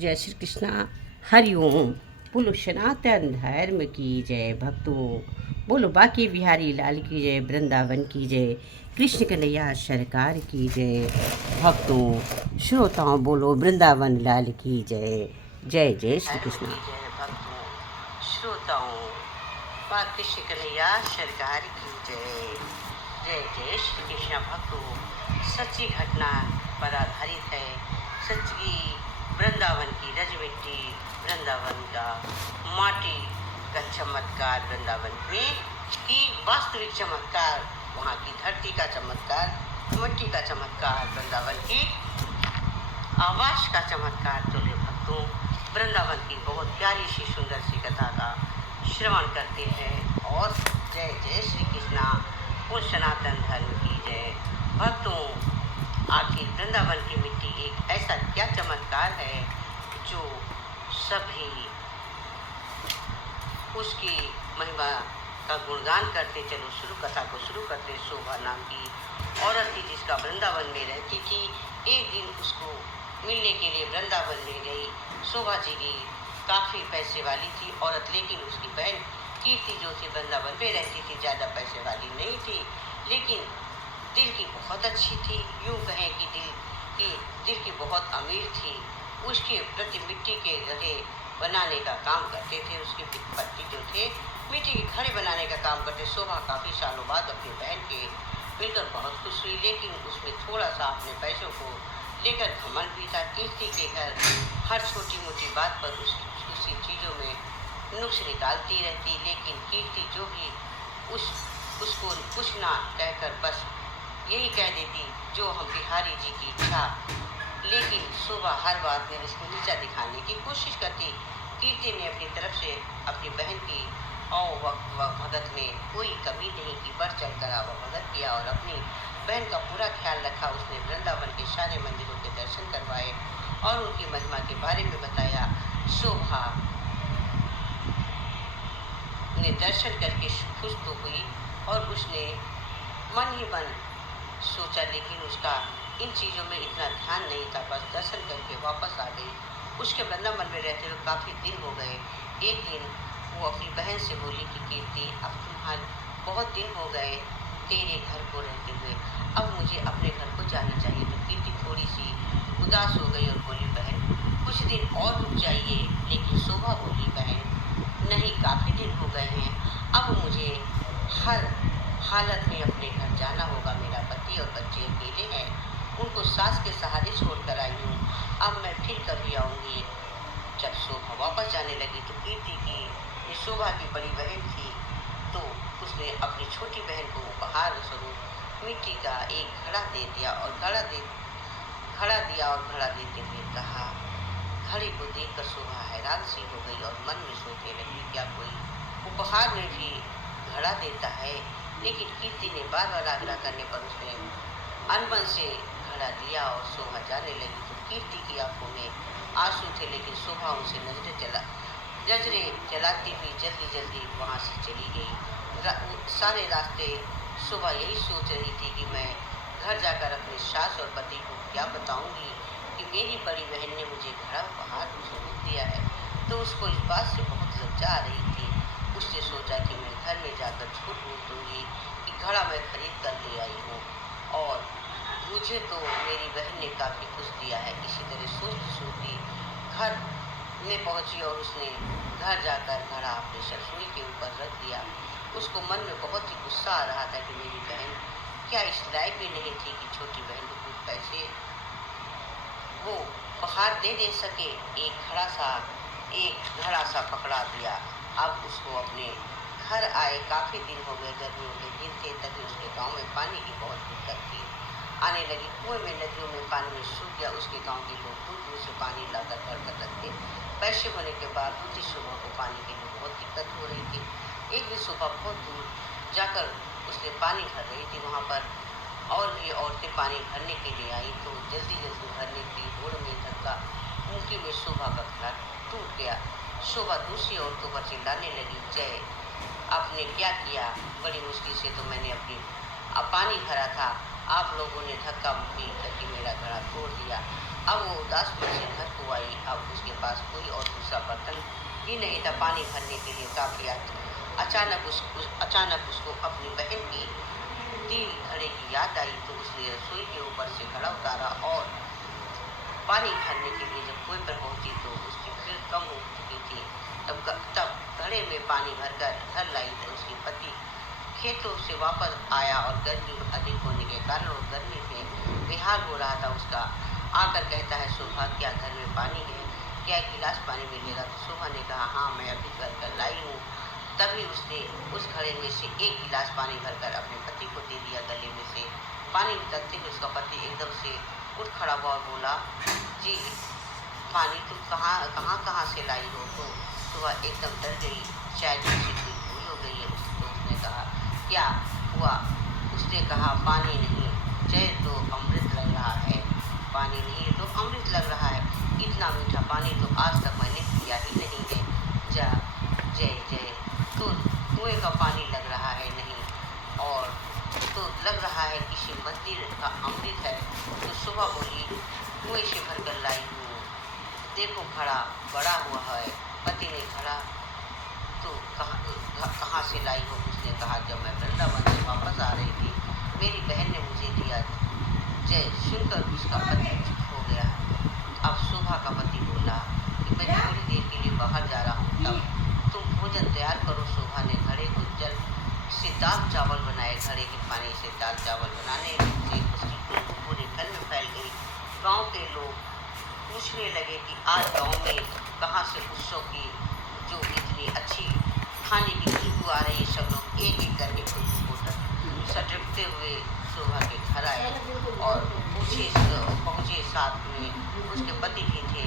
जय श्री कृष्णा। हरिओम। बोलो सनातन धर्म की जय। भक्तों बोलो बाकी बिहारी लाल की जय। वृंदावन की जय। कृष्ण कन्हैया सरकार की जय। भक्तों श्रोताओं बोलो वृंदावन लाल की जय। जय जय श्री कृष्णा। जय भक्तों श्रोताओं माँ कृष्ण कन्हैया सरकार की जय। जय जय श्री कृष्ण। भक्तों सच्ची घटना पर आधारित है। सच्ची वृंदावन की रजमिट्टी, वृंदावन का माटी का चमत्कार, वृंदावन में की वास्तविक चमत्कार, वहाँ की धरती का चमत्कार, मिट्टी का चमत्कार, वृंदावन की आवास का चमत्कार। तो ले भक्तों वृंदावन की बहुत प्यारी सी सुंदर सी कथा का श्रवण करते हैं। और जय जय श्री कृष्णा। वो सनातन धर्म की जय। भक्तों आखिर वृंदावन की मिट्टी एक ऐसा क्या चमत्कार है जो सभी उसकी महिमा का गुणगान करते। चलो शुरू कथा को शुरू करते। शोभा नाम की औरत थी जिसका वृंदावन में रहती थी। एक दिन उसको मिलने के लिए वृंदावन ले गई। शोभा जी की काफ़ी पैसे वाली थी औरत, लेकिन उसकी बहन कीर्ति जो थी वृंदावन में रहती थी, ज़्यादा पैसे वाली नहीं थी, लेकिन दिल की बहुत अच्छी थी। यूँ कहें कि दिल की बहुत अमीर थी। उसके प्रति मिट्टी के घड़े बनाने का काम करते थे। उसके पति जो थे मिट्टी के घड़े बनाने का काम करते। शोभा काफ़ी सालों बाद अपनी बहन के मिलकर बहुत खुश हुई, लेकिन उसमें थोड़ा सा अपने पैसों को लेकर घमंड भी था। कीर्ति के घर हर छोटी मोटी बात पर उसी चीज़ों में नुक्स निकालती रहती, लेकिन कीर्ति जो भी उसको कुछ ना कहकर बस यही कह देती जो हम बिहारी जी की इच्छा, लेकिन शोभा हर बात में उसको नीचा दिखाने की कोशिश करती। कीर्ति ने अपनी तरफ से अपनी बहन की भगत में कोई कमी नहीं की, बढ़ चढ़ कर भगत किया और अपनी बहन का पूरा ख्याल रखा। उसने वृंदावन के सारे मंदिरों के दर्शन करवाए और उनकी महिमा के बारे में बताया। शोभा ने दर्शन करके खुश तो हुई और उसने मन ही मन सोचा, लेकिन उसका इन चीज़ों में इतना ध्यान नहीं था। बस दर्शन करके वापस आ गई। उसके वृंदावन में रहते हुए काफ़ी दिन हो गए। एक दिन वो अपनी बहन से बोली कि कीर्ति, अब तुम्हारे बहुत दिन हो गए तेरे घर को रहते हुए, अब मुझे अपने घर को जाना चाहिए। तो कीर्ति थोड़ी सी उदास हो गई और बोली, बहन कुछ दिन और रुक जाइए। लेकिन शोभा बोली, बहन नहीं, काफ़ी दिन हो गए हैं, अब मुझे हर हालत में अपने घर जाना होगा। मेरा पति और बच्चे अकेले हैं, उनको सास के सहारे छोड़कर आई हूँ। अब मैं फिर कभी आऊँगी। जब शोभा वापस जाने लगी तो कीर्ति की शोभा की बड़ी बहन थी, तो उसने अपनी छोटी बहन को उपहार स्वरूप मिट्टी का एक घड़ा दे दिया और घड़ा देते हुए कहा। घड़े को देखकर शोभा हैरान सी हो गई और मन में सोचने लगी, क्या कोई उपहार में भी घड़ा देता है। लेकिन कीर्ति ने बार बार आग्रह करने पर उसने अनबन से घड़ा दिया और शोभा जाने लगी। तो कीर्ति की आंखों में आंसू थे, लेकिन शोभा उनसे नजरें चलाती हुई जल्दी जल्दी वहाँ से चली गई। सारे रास्ते शोभा यही सोच रही थी कि मैं घर जाकर अपने सास और पति को क्या बताऊंगी कि मेरी बड़ी बहन ने मुझे घड़ा उपहार स्वरूप दिया है। तो उसको इस बात से बहुत लज्जा आ रही थी। उसने सोचा कि मैं घर में जाकर झूठ बोल दूँगी कि घड़ा मैं खरीद कर ले आई हूँ और मुझे तो मेरी बहन ने काफ़ी कुछ दिया है। इसी तरह सोचती घर में पहुँची और उसने घर जाकर घड़ा अपने ससुरी के ऊपर रख दिया। उसको मन में बहुत ही गुस्सा आ रहा था कि मेरी बहन क्या इस लायक भी नहीं थी कि छोटी बहन को कुछ पैसे वो उपहार दे सके। एक घड़ा सा पकड़ा दिया। अब उसको अपने घर आए काफ़ी दिन हो गए, गर्मियों के दिन थे, तभी उसके गांव में पानी की बहुत दिक्कत थी। आने लगी, कुएं में नदियों में पानी में सूख गया। उसके गांव के लोग दूर दूर से पानी लाकर भर कर रखते। पैसे होने के बावजूद भी शोभा को पानी के लिए बहुत दिक्कत हो रही थी। एक दिन शोभा बहुत दूर जाकर उसने पानी भर रही थी। वहाँ पर और भी औरतें पानी भरने के लिए आई, तो जल्दी भरने की होड़ में धक्का मुक्की में शोभा का घड़ा टूट गया। शोभा दूसरी औरतों पर चिल्लाने लगी, जय आपने क्या किया, बड़ी मुश्किल से तो मैंने अपनी पानी भरा था, आप लोगों ने धक्का मुक्की करके मेरा घड़ा तोड़ दिया। अब वो उदास मन से घर को आई। अब उसके पास कोई और दूसरा बर्तन भी नहीं था पानी भरने के लिए काफ़ी। अचानक उसको अपनी बहन की दी घड़े की याद आई, तो उसने रसोई के ऊपर से घड़ा उतारा और पानी भरने के लिए जब कुएं पर पहुंची तो उसकी भीड़ कम हो चुकी थी। तब घड़े में पानी भरकर घर लाई तो उसके पति खेतों से वापस आया और गर्मी अधिक होने के कारण वो गर्मी में बेहाल हो रहा था। उसका आकर कहता है, शोभा क्या घर में पानी है, क्या एक गिलास पानी मिलेगा? तो शोभा ने कहा, हाँ मैं अभी भर कर लाई हूँ। तभी उसने उस घड़े में से एक गिलास पानी भरकर अपने पति को दे दिया। गले में से पानी निकलते हुए उसका पति एकदम से उठ खड़ा हुआ और बोला, जी पानी तुम कहाँ से लाई हो? तो शोभा एकदम डर गई, शायद उससे कोई भूल हो गई है। तो उसने कहा, क्या हुआ? उसने कहा, पानी नहीं, जय तो अमृत लग रहा है। पानी नहीं है तो अमृत लग रहा है, इतना मीठा पानी तो आज तक मैंने पिया ही नहीं है। जय तो कुएं का पानी लग रहा है नहीं, और तो लग रहा है किसी मंदिर का अमृत है। तो शोभा बोली, कुएं से भरकर लाई हूँ, देखो घड़ा बड़ा हुआ है। पति ने घड़ा तो कहाँ से लाई हो? उसने कहा, जब मैं वृंदावन से वापस आ रही थी मेरी बहन ने मुझे दिया। जय सुनकर उसका पति चुप हो गया। अब शोभा का पति बोला कि मैं थोड़ी देर के लिए बाहर जा रहा हूँ, तब तुम भोजन तैयार करो। शोभा ने घड़े को जल से दाल चावल बनाए। घड़े के पानी से दाल चावल बनाने से उसकी खुशबू पूरे घर में फैल गई। गांव के लोग पूछने लगे कि आज गांव में कहाँ से खुशियों की जो इतनी अच्छी खाने की खुशबू आ रही है। सब लोग एक एक करके खुशबू को सटकते हुए शोभा के घर आए और पहुँचे। साथ में उसके पति भी थे।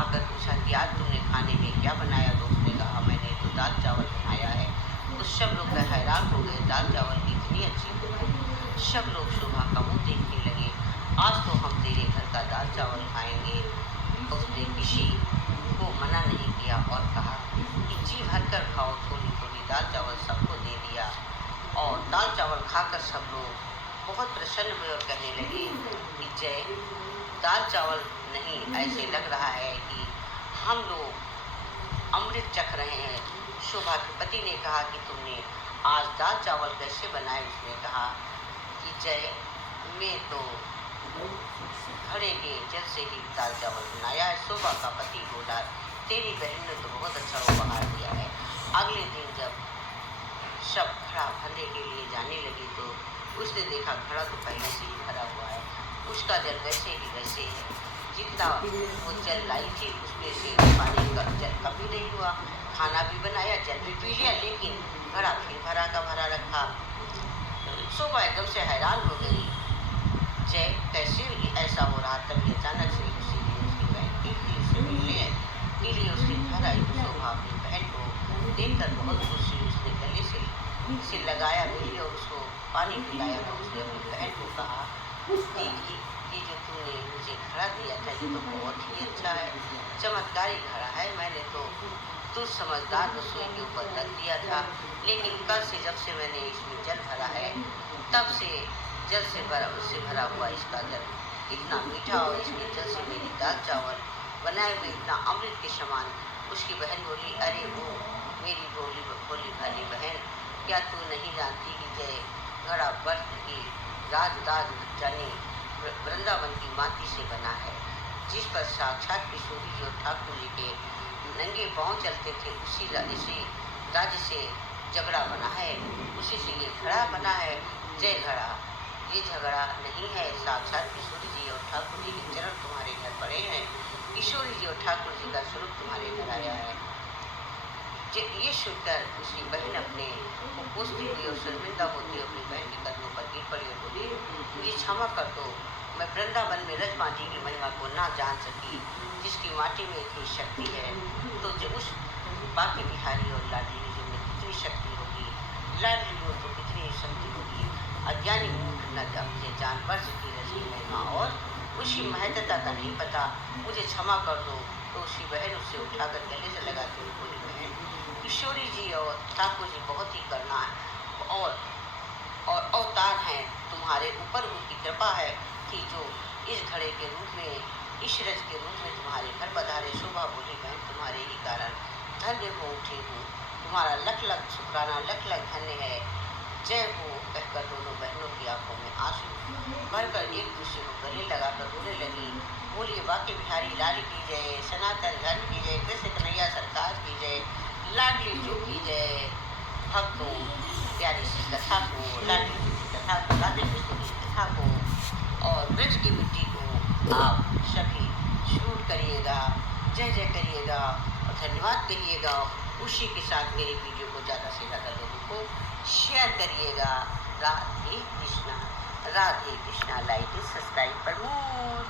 आकर पूछा कि आज तुमने खाने में क्या बनाया? तो उसने कहा, मैंने तो दाल चावल बनाया है। तो सब लोग हैरान हो गए, दाल चावल की इतनी अच्छी खुशबू। सब लोग शोभा का मुँह देखने लगे, आज तो हम तेरे घर का दाल चावल खाएंगे। उसने किसी को मना नहीं किया और कहा कि जी भर कर खाओ। थोड़ी थोड़ी दाल चावल सबको दे दिया और दाल चावल खाकर सब लोग बहुत प्रसन्न हुए और कहने लगे कि जय, दाल चावल नहीं, ऐसे लग रहा है कि हम लोग अमृत चख रहे हैं। शोभा के पति ने कहा कि तुमने आज दाल चावल कैसे बनाए? उसने कहा कि जय, मैं तो घड़े के जल से ही दाल चावल बनाया है। शोभा का पति बोला, तेरी बहन ने तो बहुत अच्छा उपहार दिया है। अगले दिन जब सब घड़ा भरने के लिए जाने लगे तो उसने देखा घड़ा तो पहले से ही भरा हुआ है, उसका जल वैसे ही वैसे है। जितना वो जल लाई थी उसमें से पानी का जल कभी नहीं हुआ। खाना भी बनाया, जल भी पी लिया, लेकिन घड़ा फिर भरा का भरा रखा। शोभा एकदम से हैरान हो गई, जय कैसे ऐसा हो रहा? तभी अचानक से उसी दिन उसकी बहन कीर्ति से मिलने के लिए उसके घर आई। तो शोभा अपनी बहन को देखकर बहुत खुश हुई। उसने गले से लगाया, मिली और उसको पानी पिलाया। तो उसने अपनी बहन को कहा, दीदी ये जो तुमने मुझे घड़ा दिया था ये तो बहुत ही अच्छा है, चमत्कारी घड़ा है। मैंने तो तू समझदार रसोई के ऊपर रख दिया था, लेकिन कल से जब से मैंने इसमें जल भरा है तब से जल से भरा हुआ इसका जल इतना मीठा और इसके जल से मेरी दाल चावल बनाए हुए इतना अमृत के समान। उसकी बहन बोली, अरे वो मेरी भोली भाली बहन, क्या तू नहीं जानती कि जय घड़ा बर्फ की राज जाने वृंदावन की माटी से बना है, जिस पर साक्षात किशोरी जी और ठाकुर जी के नंगे पाँव चलते थे। उसी राज्य से झगड़ा बना है, उसी से ये घड़ा बना है। जय घड़ा, ये झगड़ा नहीं है, साक्षात किशोरी जी और ठाकुर जी के चरण तुम्हारे घर पड़े हैं। किशोरी जी और ठाकुर जी का स्वरूप तुम्हारे घर आया है। ये सुनकर उसकी बहन अपने को पूछती हुई और शर्मिंदा होती हुई अपनी बहन के कदमों पर गिर पड़ी और बोली, मुझे क्षमा कर दो, मैं वृंदावन में रज माटी की महिमा को ना जान सकी, जिसकी माटी में इतनी शक्ति है। तो जो उस बाकी बिहारी और लाडली जी में कितनी शक्ति होगी, लाडली हो तो कितनी शक्ति होगी। अज्ञानी मूर्ख न जान पर सकी रज की महिमा और उसकी महत्ता का नहीं पता, मुझे क्षमा कर दो। तो उसकी बहन उससे उठाकर गले से लगाती हुई बोली, बहन किशोरी जी और ठाकुर जी बहुत ही करना है और अवतार हैं तुम्हारे ऊपर, उनकी कृपा है कि जो इस घड़े के रूप में, इस रज के रूप में तुम्हारे घर पधारे। शोभा बोली, देखो उठी हूँ, तुम्हारा लख लख शुक्राना, लख लख धन्य है, जय हो कहकर दोनों बहनों की आंखों में आंसू भरकर एक दूसरे को गले लगाकर रोने लगी। बोलिए बाके बिहारी लाल की जय, सनातन धर्म की जय, कृष्ण कन्हैया सरकार की जय, लाडली जो की जय। भक्तों प्यारी सी कथा को, लाडली जो की कथा को, राधे कृष्ण की कथा को और ब्रज की मिट्टी को आप सभी शूट करिएगा, जय जय करिएगा और धन्यवाद करिएगा। उसी के साथ मेरे वीडियो को ज़्यादा से ज़्यादा लोगों को शेयर करिएगा। राधे कृष्णा, राधे कृष्णा। लाइक सब्सक्राइब पर मोर।